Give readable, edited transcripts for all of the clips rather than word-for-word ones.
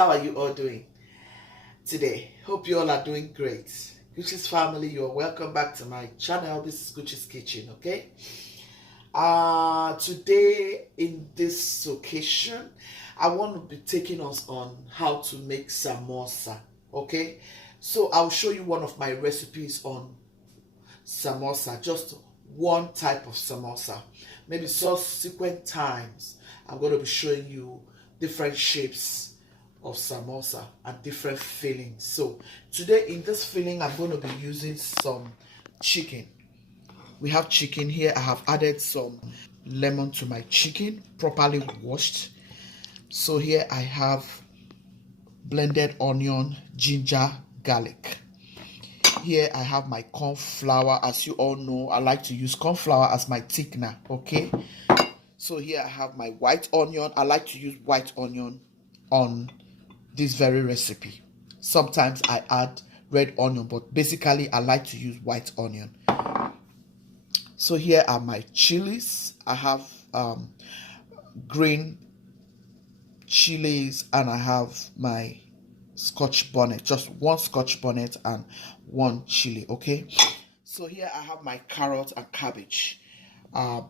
how are you all doing today? Hope you all are doing great. Guchies family, you are welcome back to my channel. This is Guchies Kitchen, okay? Today in this occasion, I want to be taking us on how to make samosa, okay? So I'll show you one of my recipes on samosa, just one type of samosa. Maybe subsequent times I'm going to be showing you different shapes of samosa and different fillings. So today in this filling I'm going to be using some chicken. We have chicken here. I have added some lemon to my chicken, properly washed. So here I have blended onion, ginger, garlic. Here I have my corn flour. As you all know, I like to use corn flour as my thickener, okay? So here I have my white onion. I like to use white onion on this very recipe. Sometimes I add red onion, but basically I like to use white onion. So here are my chilies. I have green chilies and I have my Scotch bonnet, just one Scotch bonnet and one chili, okay? So here I have my carrot and cabbage.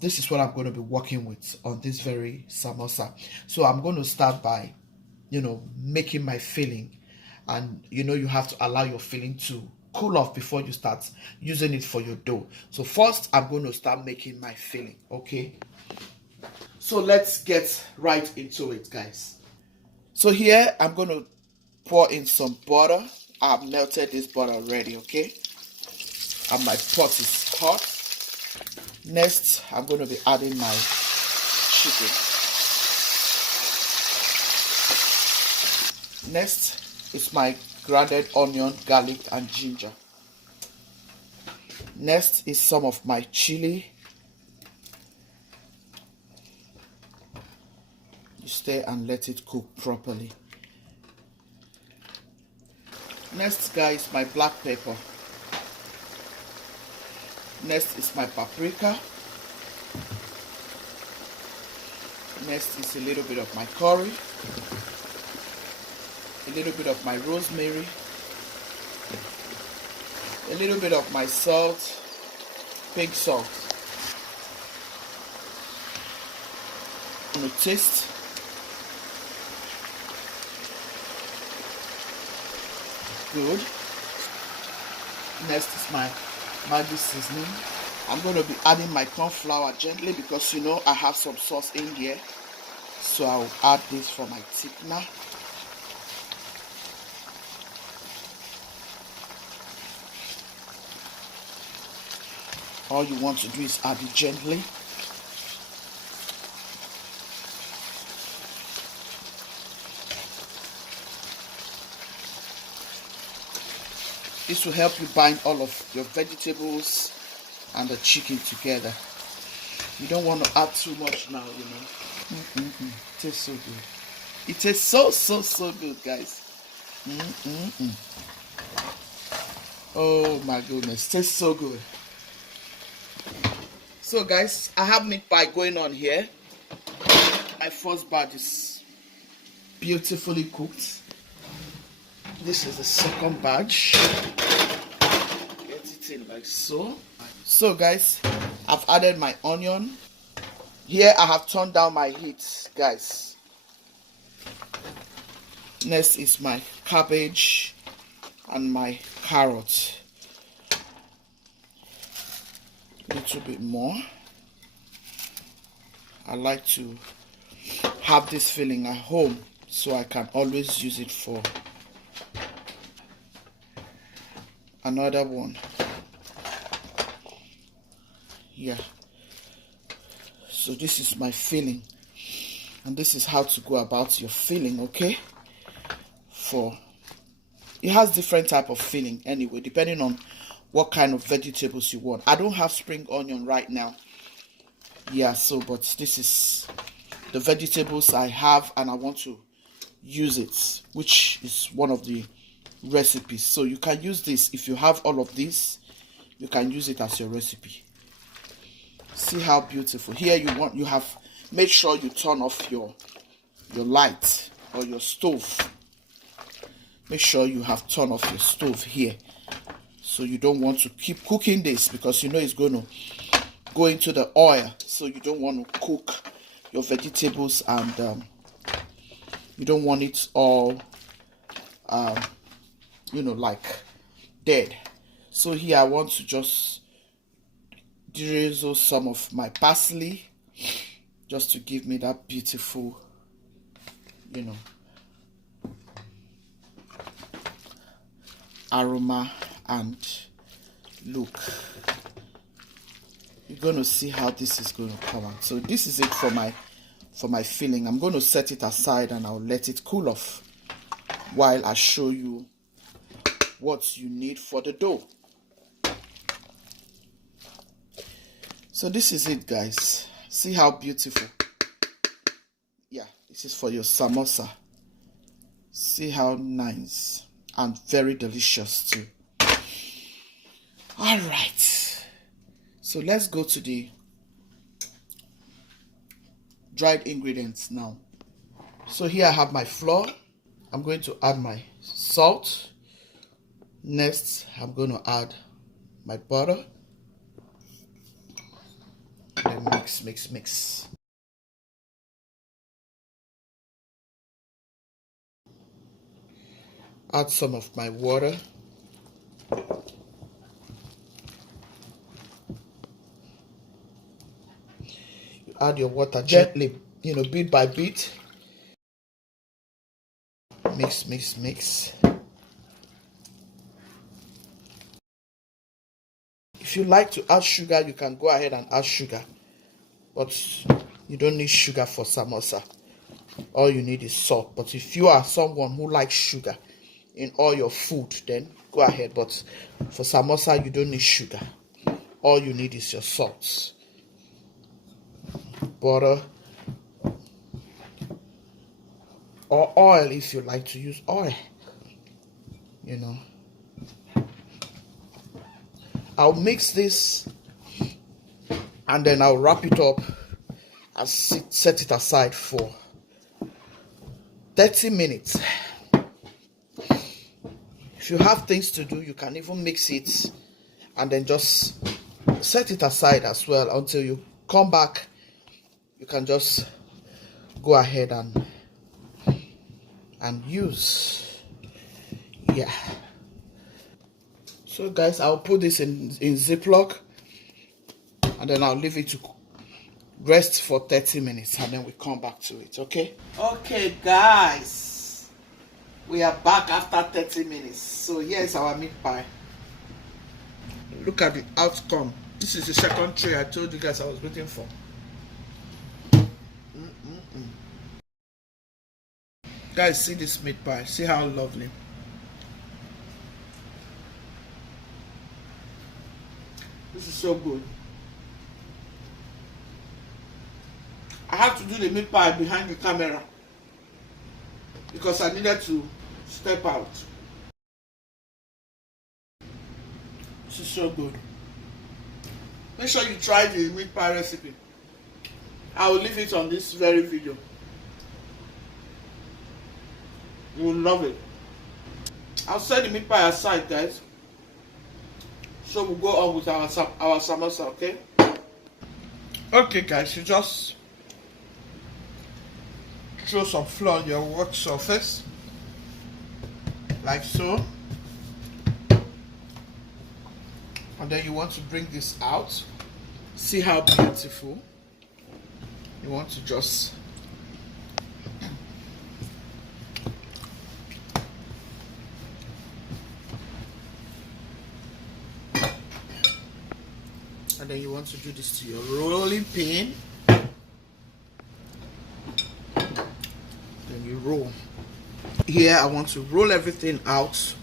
This is what I'm going to be working with on this very samosa. So I'm going to start by, making my filling, and you have to allow your filling to cool off before you start using it for your dough. So first I'm going to start making my filling, okay? So let's get right into it, guys. So here I'm going to pour in some butter. I've melted this butter already, okay? And my pot is hot. Next, I'm going to be adding my chicken. Next is my grounded onion, garlic, and ginger. Next is some of my chili. You stir and let it cook properly. Next, guys, my black pepper. Next is my paprika. Next is a little bit of my curry, a little bit of my rosemary, a little bit of my salt, pink salt. I'm going to taste. Good. Next is my Maggi seasoning. I'm going to be adding my corn flour gently because I have some sauce in here. So I'll add this for my thickener. All you want to do is add it gently. This will help you bind all of your vegetables and the chicken together. You don't want to add too much now, It tastes so good. It tastes so good, guys. Oh my goodness, it tastes so good. So guys, I have meat pie going on here. My first batch is beautifully cooked. This is the second batch. Get it in like so. So guys, I've added my onion. Here I have turned down my heat, guys. Next is my cabbage and my carrot. A little bit more. I like to have this filling at home so I can always use it for another one. Yeah. So this is my filling, and this is how to go about your filling, okay? It has different type of filling anyway, depending on what kind of vegetables you want. I don't have spring onion right now. Yeah, but this is the vegetables I have and I want to use it, which is one of the recipes. So you can use this. If you have all of this, you can use it as your recipe. See how beautiful. Here you have made sure you turn off your light or your stove make sure you have turned off your stove here. So you don't want to keep cooking this, because you know it's going to go into the oil. So you don't want to cook your vegetables, and you don't want it all like dead. So here I want to just drizzle some of my parsley, just to give me that beautiful aroma and look. You're going to see how this is going to come out. So this is it for my filling. I'm going to set it aside and I'll let it cool off while I show you what you need for the dough. So this is it, guys. See how beautiful. Yeah, this is for your samosa. See how nice and very delicious too. All right, so let's go to the dried ingredients now. So here I have my flour. I'm going to add my salt. Next, I'm going to add my butter. Then mix. Add some of my water. You add your water gently, bit by bit. Mix. If you like to add sugar, you can go ahead and add sugar, but you don't need sugar for samosa. All you need is salt. But if you are someone who likes sugar in all your food, then go ahead. But for samosa, you don't need sugar. All you need is your salt, butter, or oil if you like to use oil. I'll mix this and then I'll wrap it up and set it aside for 30 minutes. If you have things to do, you can even mix it and then just set it aside as well until you come back. You can just go ahead and use. Yeah. So guys, I'll put this in Ziploc and then I'll leave it to rest for 30 minutes and then we come back to it. Okay guys, we are back after 30 minutes. So here's our meat pie. Look at the outcome. This is the second tray I told you guys I was waiting for. Guys, see this meat pie. See how lovely. This is so good. I had to do the meat pie behind the camera because I needed to step out. This is so good. Make sure you try the meat pie recipe. I will leave it on this very video. You will love it. I'll set the meat pie aside, guys. So we'll go on with our samosa, okay? Okay, guys, you just throw some flour on your work surface, like so. And then you want to bring this out. See how beautiful. You want to just and then you want to do this to your rolling pin. Then you roll. Here I want to roll everything out.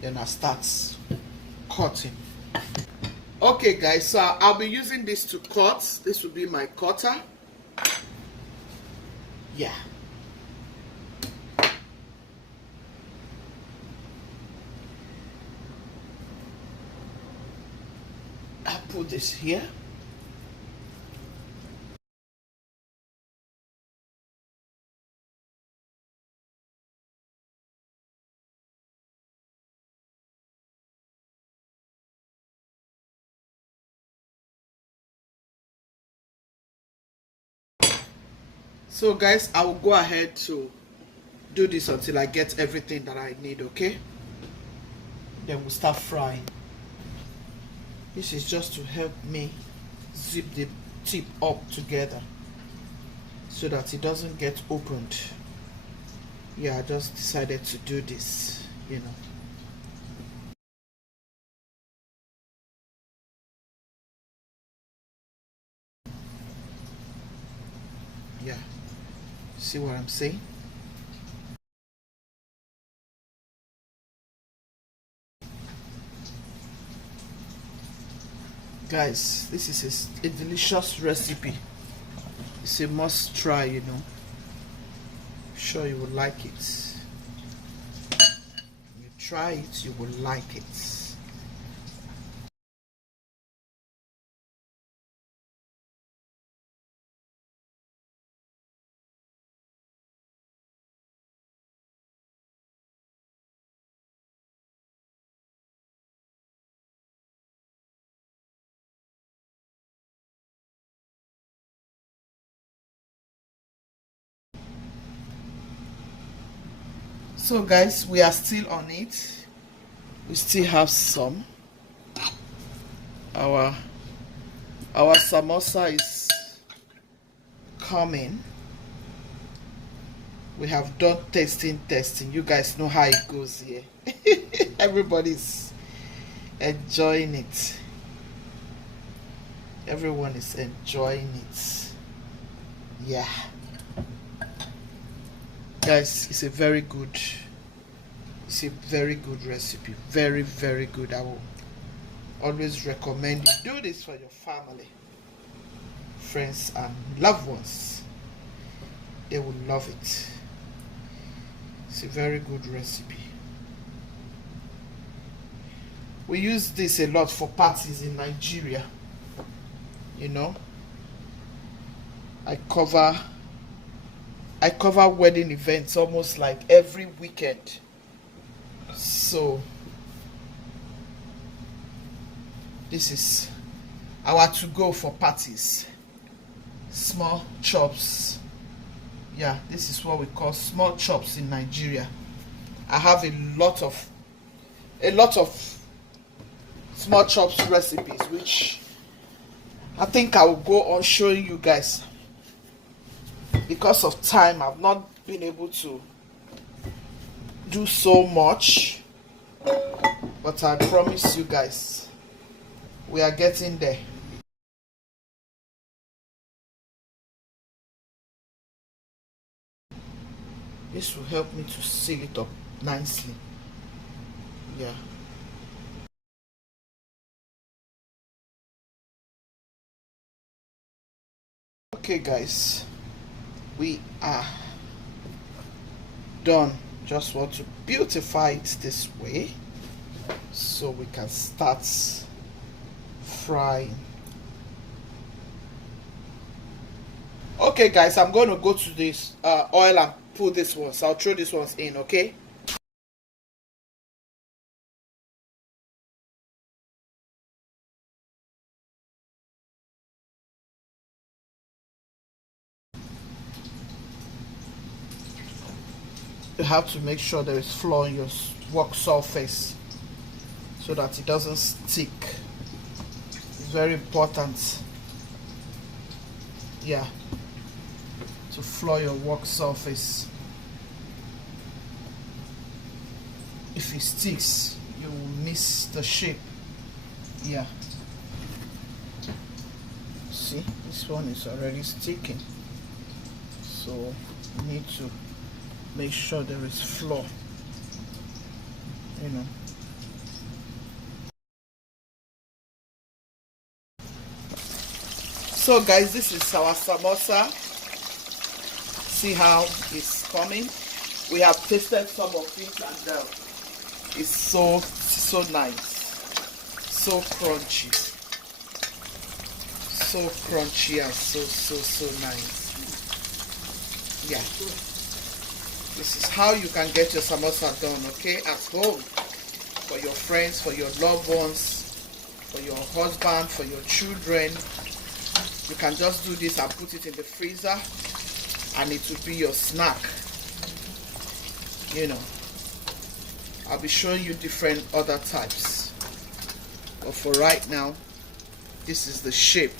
Then I start cutting. Okay guys, so I'll be using this to cut. This will be my cutter. Yeah. I'll put this here. So guys, I will go ahead to do this until I get everything that I need, okay? Then we'll start frying. This is just to help me zip the tip up together so that it doesn't get opened. Yeah, I just decided to do this, you know. Yeah, see what I'm saying? Guys, this is a delicious recipe. It's a must try, you know. I'm sure you will like it. You try it, you will like it. So guys, we are still on it. We still have some. Our samosa is coming. We have done testing. You guys know how it goes here. Everybody's enjoying it. Everyone is enjoying it. Yeah. Guys, it's a very good recipe. Very, very good. I will always recommend you do this for your family, friends, and loved ones. They will love it. It's a very good recipe. We use this a lot for parties in Nigeria. You know, I cover wedding events almost like every weekend. So this is our to go for parties. Small chops. Yeah, this is what we call small chops in Nigeria. I have a lot of small chops recipes, which I think I will go on showing you guys. Because of time, I've not been able to do so much, but I promise you guys, we are getting there. This will help me to seal it up nicely. Yeah. Okay guys, we are done. Just want to beautify it this way so we can start frying. Okay guys, I'm going to go to this oil and put this one, so I'll throw this ones in, okay? You have to make sure there is flour in your work surface so that it doesn't stick. It's very important. Yeah, to flour your work surface. If it sticks, you will miss the shape. Yeah. See, this one is already sticking. So you need to make sure there is flour, you know. So guys, this is our samosa. See how it's coming. We have tasted some of it and it's so nice, so crunchy, and so nice. Yeah, this is how you can get your samosa done, okay, at home, for your friends, for your loved ones, for your husband, for your children. You can just do this and put it in the freezer and it will be your snack. You know, I'll be showing you different other types, but for right now, this is the shape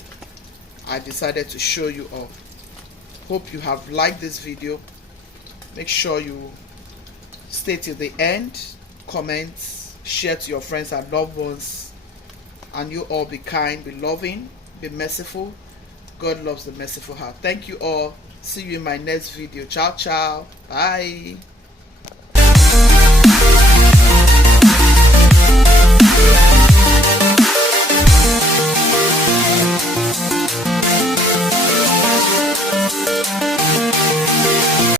I decided to show you of. Hope you have liked this video. Make sure you stay till the end, comment, share to your friends and loved ones, and you all be kind, be loving, be merciful. God loves the merciful heart. Thank you all. See you in my next video. Ciao, ciao. Bye.